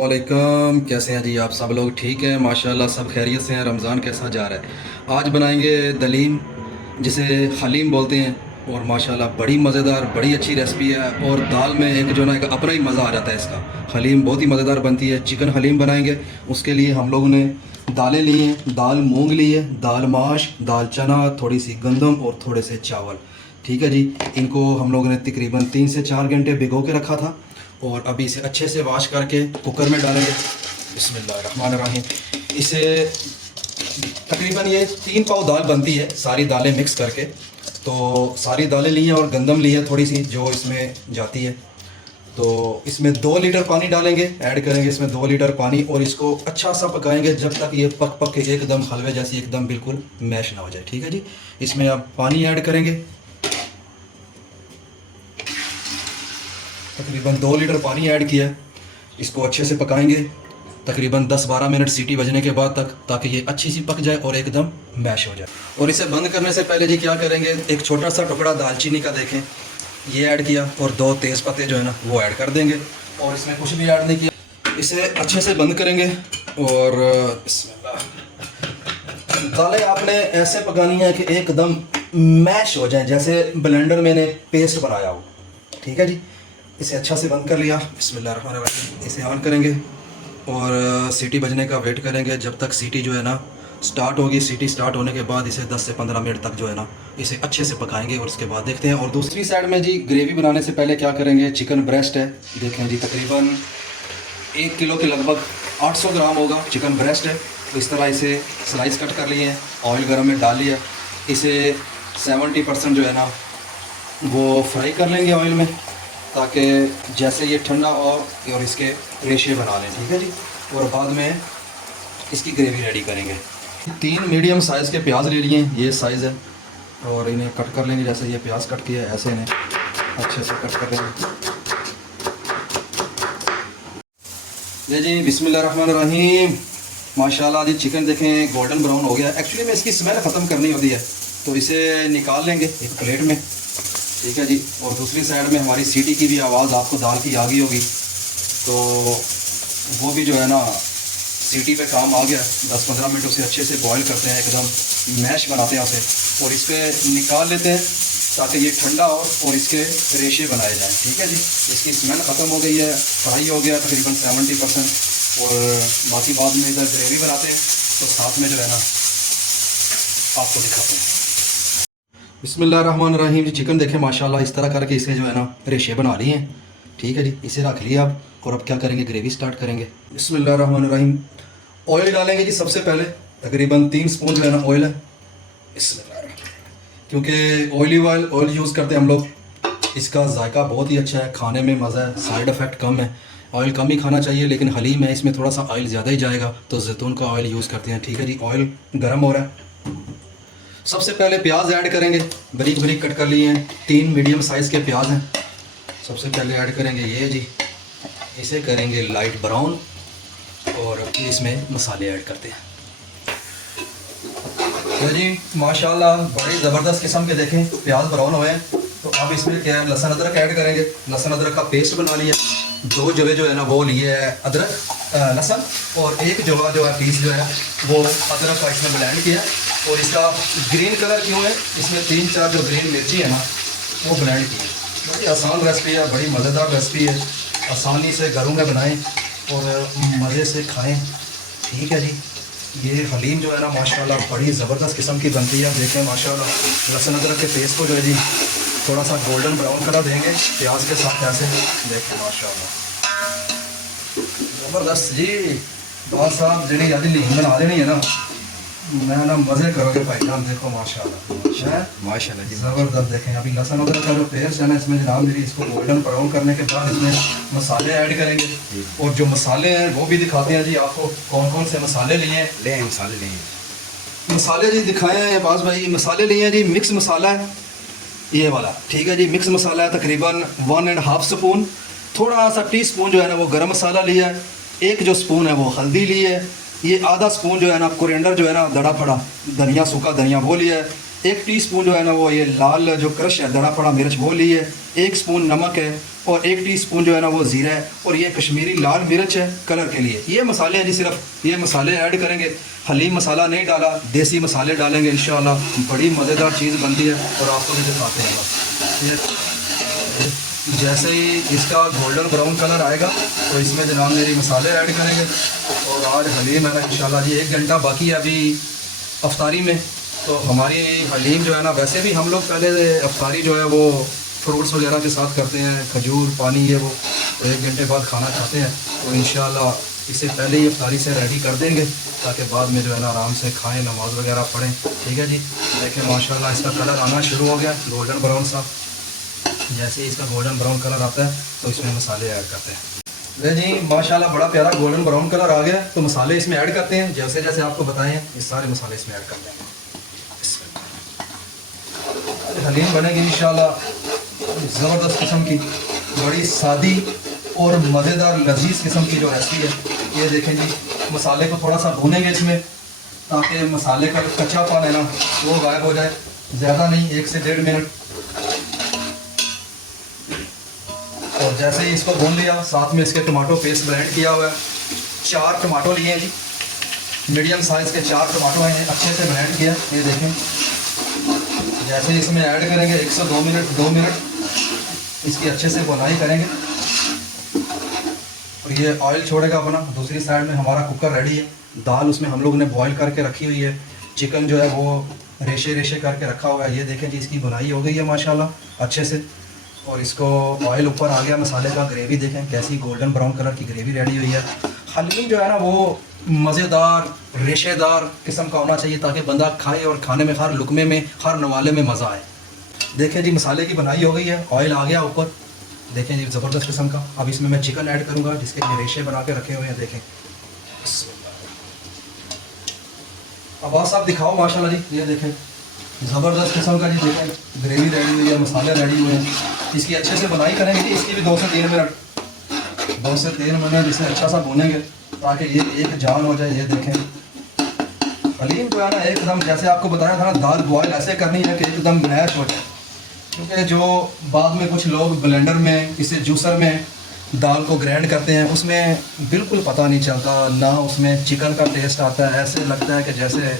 वालेकुम, कैसे हैं जी आप सब लोग? ठीक हैं माशाल्लाह, सब खैरियत से हैं। रमज़ान कैसा जा रहा है? आज बनाएंगे दलीम, जिसे हलीम बोलते हैं। और माशाल्लाह बड़ी मज़ेदार, बड़ी अच्छी रेसिपी है। और दाल में एक जो ना एक अपना ही मज़ा आ जाता है इसका। हलीम बहुत ही मज़ेदार बनती है। चिकन हलीम बनाएंगे, उसके लिए हम लोगों ने दालें ली हैं। दाल मूंग ली है, दाल माश, दाल चना, थोड़ी सी गंदम और थोड़े से चावल। ठीक है जी। इनको हम लोगों ने तकरीबन 3 से 4 घंटे भिगो के रखा था। और अभी इसे अच्छे से वॉश करके कुकर में डालेंगे। बिस्मिल्लाहिर्रहमानिर्रहीम। इसे तकरीबन ये 3 पाव दाल बनती है, सारी दालें मिक्स करके। तो सारी दालें ली हैं और गंदम ली है थोड़ी सी जो इसमें जाती है। तो इसमें 2 लीटर पानी डालेंगे, ऐड करेंगे इसमें 2 लीटर पानी। और इसको अच्छा सा पकाएंगे जब तक ये पक पक के एकदम हलवे जैसी एकदम बिल्कुल मैश ना हो जाए। ठीक है जी। इसमें अब पानी ऐड करेंगे, तकरीबन 2 लीटर पानी ऐड किया है। इसको अच्छे से पकाएंगे तकरीबन 10-12 मिनट सीटी बजने के बाद तक, ताकि ये अच्छी सी पक जाए और एकदम मैश हो जाए। और इसे बंद करने से पहले जी क्या करेंगे, एक छोटा सा टुकड़ा दालचीनी का देखें, ये ऐड किया। और 2 तेज़ पत्ते जो है ना वो ऐड कर देंगे। और इसमें कुछ भी ऐड नहीं किया। इसे अच्छे से बंद करेंगे। और दालें आपने ऐसे पकानी है कि एकदम मैश हो जाए, जैसे ब्लेंडर में ने पेस्ट बनाया हो। ठीक है जी। इसे अच्छा से बंद कर लिया। बिस्मिल्लाहिर्रहमानिर्रहीम। इसे ऑन करेंगे और सीटी बजने का वेट करेंगे जब तक सीटी जो है ना स्टार्ट होगी। सीटी स्टार्ट होने के बाद इसे 10 से 15 मिनट तक जो है ना इसे अच्छे से पकाएंगे। और उसके बाद देखते हैं। और दूसरी साइड में जी ग्रेवी बनाने से पहले क्या करेंगे, चिकन ब्रेस्ट है, देखें जी, तकरीबन 1 किलो के लगभग 800 ग्राम होगा चिकन ब्रेस्ट है। तो इस तरह इसे स्लाइस कट कर लिए हैं, ऑयल गर्म में डाल लिया। इसे 70% जो है ना वो फ्राई कर लेंगे ऑयल में, ताकि जैसे ये ठंडा और इसके रेशे बना लें। ठीक है जी। और बाद में इसकी ग्रेवी रेडी करेंगे। 3 मीडियम साइज़ के प्याज ले लिए हैं, ये साइज़ है। और इन्हें कट कर लेंगे, जैसे ये प्याज कट किया है ऐसे इन्हें अच्छे से कट कर लेंगे। ये जी बिस्मिल्लाहिर्रहमानिर्रहीम। माशाल्लाह जी चिकन देखें गोल्डन ब्राउन हो गया। एक्चुअली में इसकी स्मेल ख़त्म करनी होती है, तो इसे निकाल लेंगे एक प्लेट में। ठीक है जी। और दूसरी साइड में हमारी सीटी की भी आवाज़ आपको दाल की आ गई होगी, तो वो भी जो है ना सीटी पे काम आ गया। 10-15 मिनट उसे अच्छे से बॉईल करते हैं, एकदम मैश बनाते हैं उसे। और इस पर निकाल लेते हैं ताकि ये ठंडा हो और इसके रेशे बनाए जाएं। ठीक है जी। इसकी स्मेल ख़त्म हो गई है, फ्राई हो गया तकरीबन 70%। और बाकी बाद में इधर ग्रेवी बनाते हैं, तो साथ में जो है ना आपको दिखाते हैं। बिस्मिल्लाहिर्रहमानिर्रहीम जी। चिकन देखें माशाल्लाह इस तरह करके इसे जो है ना रेशे बना लिए हैं। ठीक है जी। इसे रख लिया अब। और अब क्या करेंगे, ग्रेवी स्टार्ट करेंगे। बिस्मिल्लाहिर्रहमानिर्रहीम। ऑयल डालेंगे जी सबसे पहले, तकरीबन 3 स्पून जो है ना ऑयल है। बिस्मिल्लाह। क्योंकि ऑयल यूज़ करते हैं हम लोग, इसका जायका बहुत ही अच्छा है, खाने में मज़ा है, साइड इफ़ेक्ट कम है। ऑयल कम ही खाना चाहिए, लेकिन हलीम है इसमें थोड़ा सा ऑयल ज़्यादा ही जाएगा, तो जैतून का ऑयल यूज़ करते हैं। ठीक है जी। ऑयल गर्म हो रहा है। सबसे पहले प्याज ऐड करेंगे, बारीक बारीक कट कर लिए हैं। 3 मीडियम साइज़ के प्याज हैं। सबसे पहले ऐड करेंगे ये जी, इसे करेंगे लाइट ब्राउन। और इसमें मसाले ऐड करते हैं। तो जी माशाल्लाह बड़ी ज़बरदस्त किस्म के देखें प्याज ब्राउन हुए हैं। तो अब इसमें क्या है, लहसुन अदरक ऐड करेंगे। लहसुन अदरक का पेस्ट बना लिया। 2 जवे जो है ना वो लिए है अदरक लहसुन, और 1 जवा जो है पीस जो है वो अदरक का इसमें ब्लेंड किया। और इसका ग्रीन कलर क्यों है, इसमें 3-4 जो ग्रीन मिर्ची है ना वो ब्लेंड की है। बड़ी आसान रेसिपी है, बड़ी मज़ेदार रेसिपी है। आसानी से घरों में बनाएं और मज़े से खाएं। ठीक है जी। ये हलीम जो है ना माशाल्लाह बड़ी ज़बरदस्त किस्म की बनती है। देखें माशाल्लाह लहसुन अदरक के पेस्ट को जो है जी थोड़ा सा गोल्डन ब्राउन कलर देंगे प्याज के साथ ऐसे। देखें माशाल्लाह ज़बरदस्त जी। बाल साहब जी आज लीम बना देनी है ना, मैं ना मज़े करोगे भाई जान। देखो माशाल्लाह जी ज़बरदस्त। देखें अभी लहसुन अदरक का जो पेस्ट है ना इसमें जनाब मेरी, इसको गोल्डन ब्राउन करने के बाद इसमें मसाले ऐड करेंगे। और जो मसाले हैं वो भी दिखाते हैं जी आपको, कौन कौन से मसाले लिए हैं। मसाले जी दिखाए हैं बाज भाई। मसाले लिए हैं जी, मिक्स मसाला है ये वाला। ठीक है जी। मिक्स मसाला है तकरीबन 1.5 स्पून। थोड़ा सा टीस्पून जो है ना वो गरम मसाला लिया है। 1 जो स्पून है वो हल्दी ली है। ये आधा स्पून जो है ना कोरिएंडर जो है ना दड़ा फड़ा धनिया, सूखा धनिया वो लिया है। 1 टीस्पून जो है ना वो ये लाल जो क्रश है दड़ा पड़ा मिर्च वो ली है, 1 स्पून नमक है और 1 टीस्पून जो है ना वो ज़ीरा है और ये कश्मीरी लाल मिर्च है कलर के लिए। ये मसाले हैं जी, सिर्फ ये मसाले ऐड करेंगे, हलीम मसाला नहीं डाला, देसी मसाले डालेंगे इंशाल्लाह, बड़ी मज़ेदार चीज़ बनती है और आपको भी दिखाते हैं बस। ये जैसे ही इसका गोल्डन ब्राउन कलर आएगा तो इसमें जनाब मेरी मसाले ऐड करेंगे और आज हलीम है ना इंशाल्लाह जी 1 घंटा बाकी है अभी अफ्तारी में। तो हमारी हलीम जो है ना, वैसे भी हम लोग पहले अफ्तारी जो है वो फ्रूट्स वगैरह के साथ करते हैं, खजूर पानी ये वो, तो 1 घंटे बाद खाना खाते हैं। तो इंशाल्लाह इसे पहले ही अफ्तारी से रेडी कर देंगे ताकि बाद में जो है ना आराम से खाएं, नमाज वगैरह पढ़ें। ठीक है जी, देखें माशाल्लाह इसका कलर आना शुरू हो गया गोल्डन ब्राउन सा। जैसे ही इसका गोल्डन ब्राउन कलर आता है तो इसमें मसाले ऐड करते हैं। ले जी माशाल्लाह बड़ा प्यारा गोल्डन ब्राउन कलर आ गया, तो मसाले इसमें ऐड करते हैं जैसे जैसे आपको बताएं ये सारे मसाले इसमें ऐड कर देंगे। हलीम बनेगी इंशाल्लाह ज़बरदस्त किस्म की, बड़ी सादी और मज़ेदार लजीज किस्म की जो रेसिपी है। ये देखें जी, मसाले को थोड़ा सा भूनेंगे इसमें ताकि मसाले का जो कच्चापन है ना वो गायब हो जाए, ज़्यादा नहीं 1 से 1.5 मिनट। और जैसे ही इसको भून लिया, साथ में इसके टमाटो पेस्ट ब्लेंड किया हुआ है, 4 टमाटो लिए हैं जी, मीडियम साइज़ के 4 टमाटो हैं, अच्छे से ब्लेंड किया। ये देखें जैसे इसमें ऐड करेंगे 1 से 2 मिनट इसकी अच्छे से बुनाई करेंगे और ये ऑयल छोड़ेगा अपना। दूसरी साइड में हमारा कुकर रेडी है, दाल उसमें हम लोग ने बॉईल करके रखी हुई है, चिकन जो है वो रेशे रेशे करके रखा हुआ है। ये देखें जी इसकी बुनाई हो गई है माशाल्लाह अच्छे से, और इसको ऑयल ऊपर आ गया मसाले का। ग्रेवी देखें कैसी गोल्डन ब्राउन कलर की ग्रेवी रेडी हुई है। हलीम जो है ना वो मज़ेदार रेशेदार किस्म का होना चाहिए ताकि बंदा खाए और खाने में हर लुकमे में हर नवाले में मज़ा आए। देखें जी मसाले की बनाई हो गई है, ऑयल आ गया ऊपर, देखें जी ज़बरदस्त किस्म का। अब इसमें मैं चिकन ऐड करूँगा जिसके लिए रेशे बना के रखे हुए हैं। देखें अब साहब दिखाओ माशाल्लाह जी, ये देखें ज़बरदस्त किस्म का जी, देखें ग्रेवी रेडी हुई है, मसाले रेडी हुए हैं। इसकी अच्छे से बनाई करेंगे जी, इसकी भी 2 से 3 मिनट, 2 से 3 मिनट इसे अच्छा सा भूनेंगे ताकि ये एक जान हो जाए। ये देखें हलीम जो है ना एकदम जैसे आपको बताया था ना, दाल बॉयल ऐसे करनी है कि एकदम मैश हो जाए, क्योंकि जो बाद में कुछ लोग ब्लेंडर में इसे जूसर में दाल को ग्राइंड करते हैं उसमें बिल्कुल पता नहीं चलता, ना उसमें चिकन का टेस्ट आता है, ऐसे लगता है कि जैसे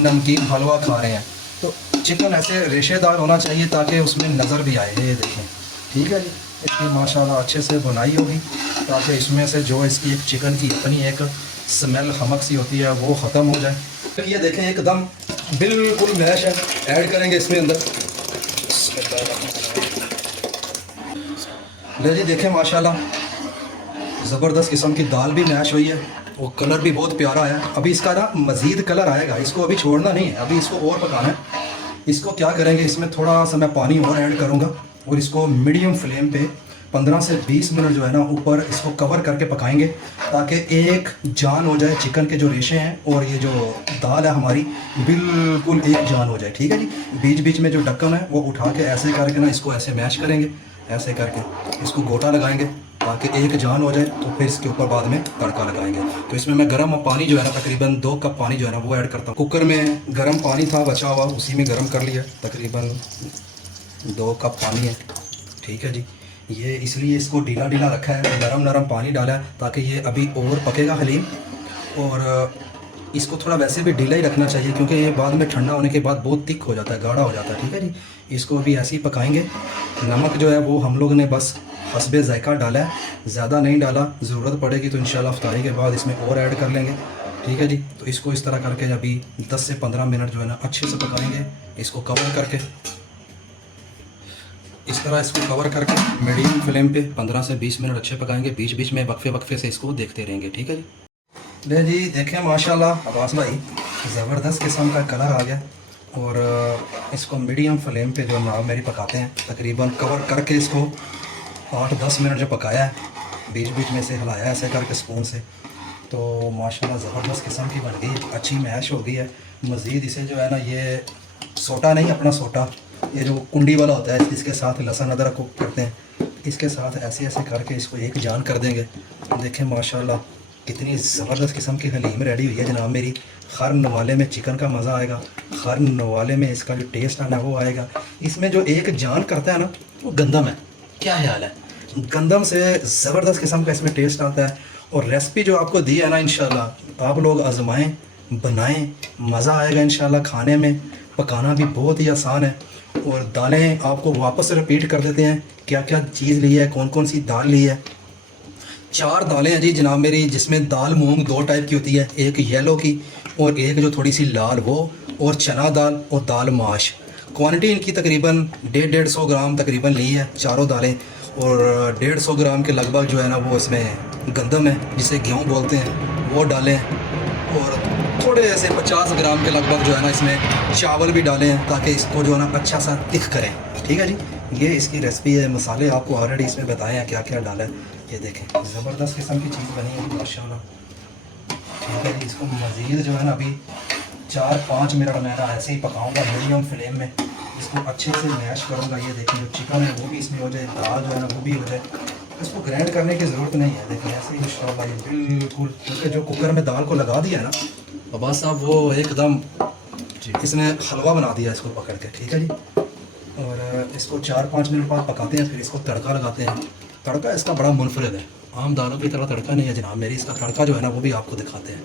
नमकीन हलवा खा रहे हैं। तो चिकन ऐसे रेशेदार होना चाहिए ताकि उसमें नज़र भी आए। ये देखें ठीक है जी, इसकी माशाल्लाह अच्छे से बुनाई होगी ताकि इसमें से जो इसकी एक चिकन की अपनी एक स्मेल हमक सी होती है वो ख़त्म हो जाए। तो ये देखें एकदम बिल्कुल मैश है, ऐड करेंगे इसमें अंदर। ले जी देखें माशाल्लाह ज़बरदस्त किस्म की दाल भी मैश हुई है और कलर भी बहुत प्यारा है। अभी इसका ना मज़ीद कलर आएगा, इसको अभी छोड़ना नहीं है, अभी इसको और पकाना है। इसको क्या करेंगे, इसमें थोड़ा सा मैं पानी और ऐड करूँगा और इसको मीडियम फ्लेम पे 15 से 20 मिनट जो है ना ऊपर इसको कवर करके पकाएंगे ताकि एक जान हो जाए चिकन के जो रेशे हैं और ये जो दाल है हमारी बिल्कुल एक जान हो जाए। ठीक है जी, बीच बीच में जो ढक्कन है वो उठा के ऐसे करके ना इसको ऐसे मैश करेंगे, ऐसे करके इसको गोटा लगाएंगे ताकि एक जान हो जाए। तो फिर इसके ऊपर बाद में तड़का लगाएंगे। तो इसमें मैं गर्म पानी जो है ना तकरीबन 2 कप पानी जो है ना वो ऐड करता हूँ। कुकर में गर्म पानी था बचा हुआ, उसी में गर्म कर लिया, तकरीबन 2 कप पानी है। ठीक है जी, ये इसलिए इसको ढीला ढीला रखा है, नरम नरम पानी डाला है ताकि ये अभी और पकेगा हलीम। और इसको थोड़ा वैसे भी ढीला ही रखना चाहिए क्योंकि ये बाद में ठंडा होने के बाद बहुत थिक हो जाता है, गाढ़ा हो जाता है। ठीक है जी, इसको अभी ऐसे ही पकाएंगे। नमक जो है वो हम लोग ने बस हस्बे जायका डाला है, ज़्यादा नहीं डाला, ज़रूरत पड़ेगी तो इंशाल्लाह अफ्तारी के बाद इसमें और ऐड कर लेंगे। ठीक है जी, तो इसको इस तरह करके अभी 10 से 15 मिनट जो है ना अच्छे से पकाएंगे, इसको कवर करके, इस तरह इसको कवर करके मीडियम फ्लेम पे 15 से 20 मिनट अच्छे पकाएंगे। बीच बीच में वक्फे वक्फे से इसको देखते रहेंगे। ठीक है जी, ले जी देखें माशाल्लाह अब्बास भाई ज़बरदस्त किस्म का कलर आ गया और इसको मीडियम फ्लेम पे जो ना मेरी पकाते हैं, तकरीबन कवर करके इसको 8-10 मिनट जो पकाया है, बीच बीच में से हिलाया ऐसे करके स्पून से, तो माशाल्लाह ज़बरदस्त किस्म की बन गई, अच्छी मैश हो गई है। मज़ीद इसे जो है ना ये सोटा नहीं, अपना सोटा ये जो कुंडी वाला होता है इसके साथ लहसुन अदरक को करते हैं, इसके साथ ऐसे ऐसे करके इसको एक जान कर देंगे। देखें माशाल्लाह कितनी ज़बरदस्त किस्म की हलीम रेडी हुई है जनाब मेरी। हर नवाले में चिकन का मज़ा आएगा, हर नवाले में इसका जो टेस्ट आना वो आएगा। इसमें जो एक जान करता है ना वो गंदम है। क्या ख्याल है? गंदम से ज़बरदस्त किस्म का इसमें टेस्ट आता है। और रेसिपी जो आपको दी है ना, इंशाल्लाह आप लोग आजमाएं, बनाएं, मज़ा आएगा इंशाल्लाह खाने में। पकाना भी बहुत ही आसान है। और दालें आपको वापस रिपीट कर देते हैं क्या क्या चीज़ ली है, कौन कौन सी दाल ली है। 4 दालें हैं जी जनाब मेरी, जिसमें दाल मूंग 2 टाइप की होती है, एक येलो की और एक जो थोड़ी सी लाल वो, और चना दाल और दाल माश। क्वांटिटी इनकी तकरीबन 150 ग्राम तकरीबन ली है चारों दालें। और 150 ग्राम के लगभग जो है ना वो इसमें गंदम है जिसे गेहूँ बोलते हैं वो डालें। और थोड़े ऐसे 50 ग्राम के लगभग जो है ना इसमें चावल भी डालें ताकि इसको जो है ना अच्छा सा तिख करें। ठीक है जी, ये इसकी रेसिपी है। मसाले आपको ऑलरेडी इसमें बताए हैं क्या क्या डाला है। ये देखें ज़बरदस्त किस्म की चीज़ बनी है माशाल्लाह। ठीक है जी, इसको मज़ीद जो है ना अभी 4-5 मिनट मैं ना ऐसे ही पकाऊंगा मीडियम फ्लेम में। इसको अच्छे से मैश करूंगा। ये देखें जो चिकन है वो भी इसमें हो जाए, दाल जो है ना वो भी हो जाए। इसको ग्राइंड करने की ज़रूरत नहीं है। देखिए ऐसे ही इंशाल्लाह ये बिल्कुल, क्योंकि जो कुकर में दाल को लगा दिया है ना बाबा साहब वो एकदम इसने हलवा बना दिया इसको पकड़ के। ठीक है जी, और इसको 4-5 मिनट बाद पकाते हैं, फिर इसको तड़का लगाते हैं। तड़का इसका बड़ा मुनफरद है, आम दालों की तरह तड़का नहीं है जनाब मेरी। इसका तड़का जो है ना वो भी आपको दिखाते हैं।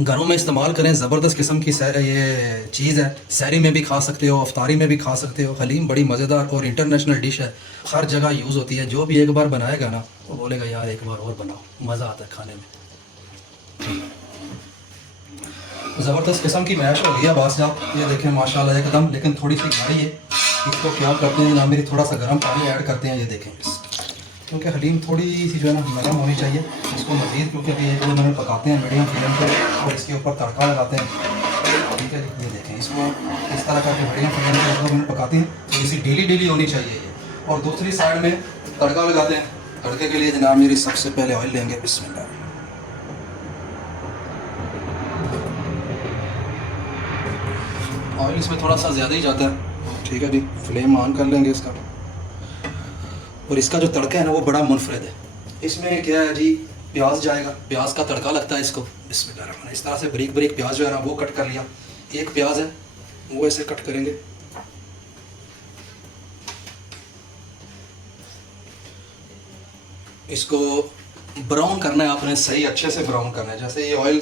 घरों में इस्तेमाल करें, ज़बरदस्त किस्म की ये चीज़ है। सहरी में भी खा सकते हो, अफ्तारी में भी खा सकते हो। हलीम बड़ी मज़ेदार और इंटरनेशनल डिश है, हर जगह यूज़ होती है। जो भी एक बार बनाएगा ना वो बोलेगा यार एक बार और बनाओ, मज़ा आता है खाने में। ज़बरदस्त किस्म की मैश हो गई है बास साहब, ये देखें माशाल्लाह एकदम, लेकिन थोड़ी सी गाढ़ी है। इसको क्या करते हैं ना मेरी, थोड़ा सा गर्म पानी ऐड करते हैं। ये देखें क्योंकि हलीम थोड़ी सी जो है ना नरम होनी चाहिए। इसको मज़ीद क्योंकि अभी 1-2 मिनट पकाते हैं मीडियम फ्लेम पर और इसके ऊपर तड़का लगाते हैं। ठीक है जी, ये देखें इसको इस तरह करके मीडियम फ्लेम पर 1-2 मिनट पकाते हैं। थोड़ी सी ढीली होनी चाहिए ये। और दूसरी साइड में तड़का लगाते हैं। तड़के के लिए जनाब मेरी सबसे पहले ऑयल लेंगे, बिस्मिल्लाह। ऑयल इसमें थोड़ा सा ज़्यादा ही जाता है। ठीक है जी, फ्लेम ऑन कर लेंगे इसका। और इसका जो तड़का है ना वो बड़ा मुनफरद है। इसमें क्या है जी, प्याज जाएगा, प्याज का तड़का लगता है इसको। बिस्मिल्लाह, इस तरह से बारीक बारीक प्याज जो है ना वो कट कर लिया। एक प्याज है वो ऐसे कट करेंगे। इसको ब्राउन करना है आपने, सही अच्छे से ब्राउन करना है। जैसे ये ऑयल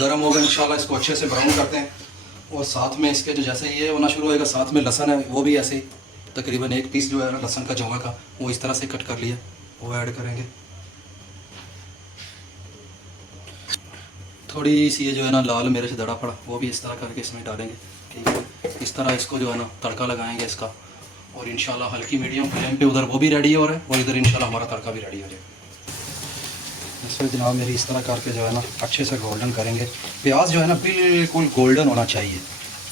गर्म होगा इंशाल्लाह इसको अच्छे से ब्राउन करते हैं। और साथ में इसके जो जैसे ये होना शुरू होएगा, साथ में लहसुन है वो भी ऐसे ही तकरीबन 1 पीस जो है ना लहसुन का जौवा का वो इस तरह से कट कर लिया, वो ऐड करेंगे। थोड़ी सी ये जो है ना लाल मिर्च दड़ा पड़ा वो भी इस तरह करके इसमें डालेंगे। ठीक है, इस तरह इसको जो है ना तड़का लगाएंगे इसका। और इंशाल्लाह हल्की मीडियम फ्लेम पे उधर वो भी रेडी हो रहा है और इधर इंशाल्लाह हमारा तड़का भी रेडी हो जाएगा। इसमें जनाब मेरी इस तरह करके जो है ना अच्छे से गोल्डन करेंगे। प्याज जो है ना बिल्कुल गोल्डन होना चाहिए,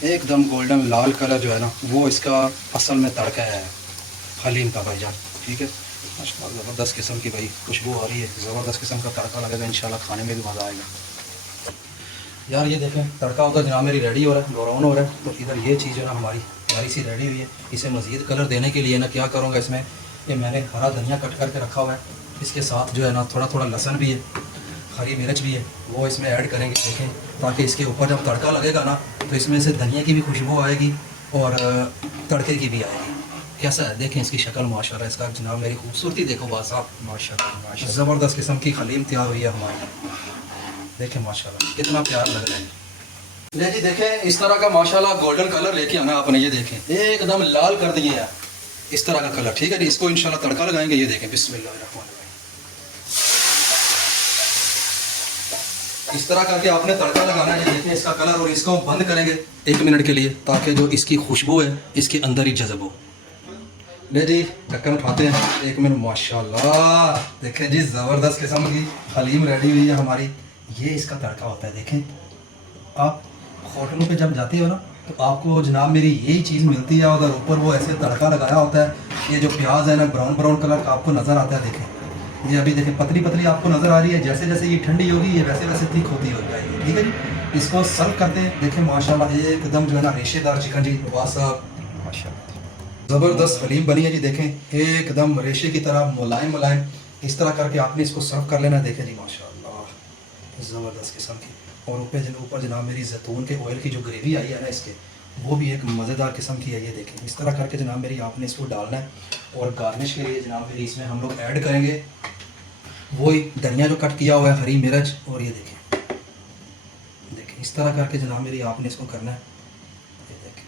एकदम गोल्डन लाल कलर जो है ना वो इसका असल में तड़का है हलीम का भाईजान। ठीक है, माशाल्लाह ज़बरदस्त किस्म की भाई खुशबू आ रही है, ज़बरदस्त किस्म का तड़का लगेगा इंशाल्लाह, खाने में भी मज़ा आएगा। यार ये देखें तड़का उधर जनाब मेरी रेडी हो रहा है, ब्राउन हो रहा है। तो इधर ये चीज़ है ना हमारी प्यारी सी रेडी हुई है। इसे मज़ीद कलर देने के लिए ना क्या करूँगा, इसमें ये मैंने हरा धनिया कट करके रखा हुआ है, इसके साथ जो है ना थोड़ा थोड़ा लहसुन भी है, हरी मिर्च भी है, वो इसमें ऐड करेंगे। देखें ताकि इसके ऊपर जब तड़का लगेगा ना तो इसमें से धनिया की भी खुशबू आएगी और तड़के की भी आएगी। कैसा है देखें इसकी शक्ल माशाल्लाह, इसका जनाब मेरी खूबसूरती देखो बात साहब, माशाल्लाह ज़बरदस्त किस्म की हलीम तैयार हुई है हमारी। देखें माशाल्लाह कितना प्यार लग रहा है। ले जी देखें इस तरह का माशाल्लाह गोल्डन कलर लेके आना आपने। ये देखें एकदम लाल कर दिए है इस तरह का कलर। ठीक है जी, इसको इंशाल्लाह तड़का लगाएंगे। ये देखें बिस्मिल्लाह, इस तरह करके आपने तड़का लगाना है। देखिए इसका कलर, और इसको बंद करेंगे 1 मिनट के लिए ताकि जो इसकी खुशबू है इसके अंदर ही जज़ब हो। ले जी ढक्कन उठाते हैं 1 मिनट। माशाल्लाह देखें जी ज़बरदस्त किस्म की हलीम रेडी हुई है हमारी। ये इसका तड़का होता है। देखें आप होटलों पे जब जाते हो ना तो आपको जनाब मेरी यही चीज़ मिलती है, उधर ऊपर वो ऐसे तड़का लगाया होता है। ये जो प्याज है ना ब्राउन ब्राउन कलर का आपको नज़र आता है। देखें ये अभी देखें पतली पतली आपको नज़र आ रही है, जैसे जैसे ये ठंडी होगी ये वैसे वैसे थिक होती हो जाएगी। ठीक है जी, इसको सर्व करते हैं। देखें माशाल्लाह एकदम जो है ना रेशेदार चिकन जी, वाह साहब माशाल्लाह ज़बरदस्त हलीम बनी है जी। देखें एकदम रेशे की तरह मुलायम मुलायम, इस तरह करके आपने इसको सर्व कर लेना। देखें जी माशाल्लाह ज़बरदस्त किस्म की और ऊपर जनाब मेरी जैतून के ऑयल की जो ग्रेवी आई है ना इसके, वो भी एक मज़ेदार किस्म की है। ये देखें, इस तरह करके जनाब मेरी आपने इसको डालना है। और गार्निश के लिए जनाब मेरी इसमें हम लोग ऐड करेंगे वही धनिया जो कट किया हुआ है, हरी मिर्च, और ये देखें इस तरह करके जनाब मेरी आपने इसको करना है। ये देखें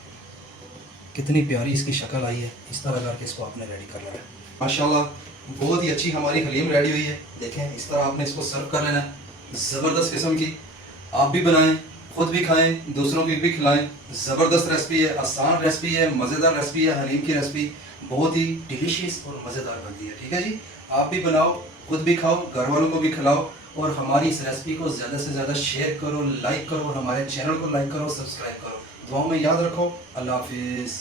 कितनी प्यारी इसकी शक्ल आई है। इस तरह करके इसको आपने रेडी कर लेना है। माशाल्लाह बहुत ही अच्छी हमारी हलीम रेडी हुई है। देखें इस तरह आपने इसको सर्व कर लेना है। ज़बरदस्त किस्म की, आप भी बनाएं, खुद भी खाएं, दूसरों को भी खिलाएं। ज़बरदस्त रेसिपी है, आसान रेसिपी है, मज़ेदार रेसिपी है। हलीम की रेसिपी बहुत ही डिलीशियस और मज़ेदार बनती है। ठीक है जी, आप भी बनाओ, खुद भी खाओ, घर वालों को भी खिलाओ, और हमारी इस रेसिपी को ज़्यादा से ज़्यादा शेयर करो, लाइक करो, और हमारे चैनल को लाइक करो, सब्सक्राइब करो। दुआओं में याद रखो। अल्लाह हाफिज़।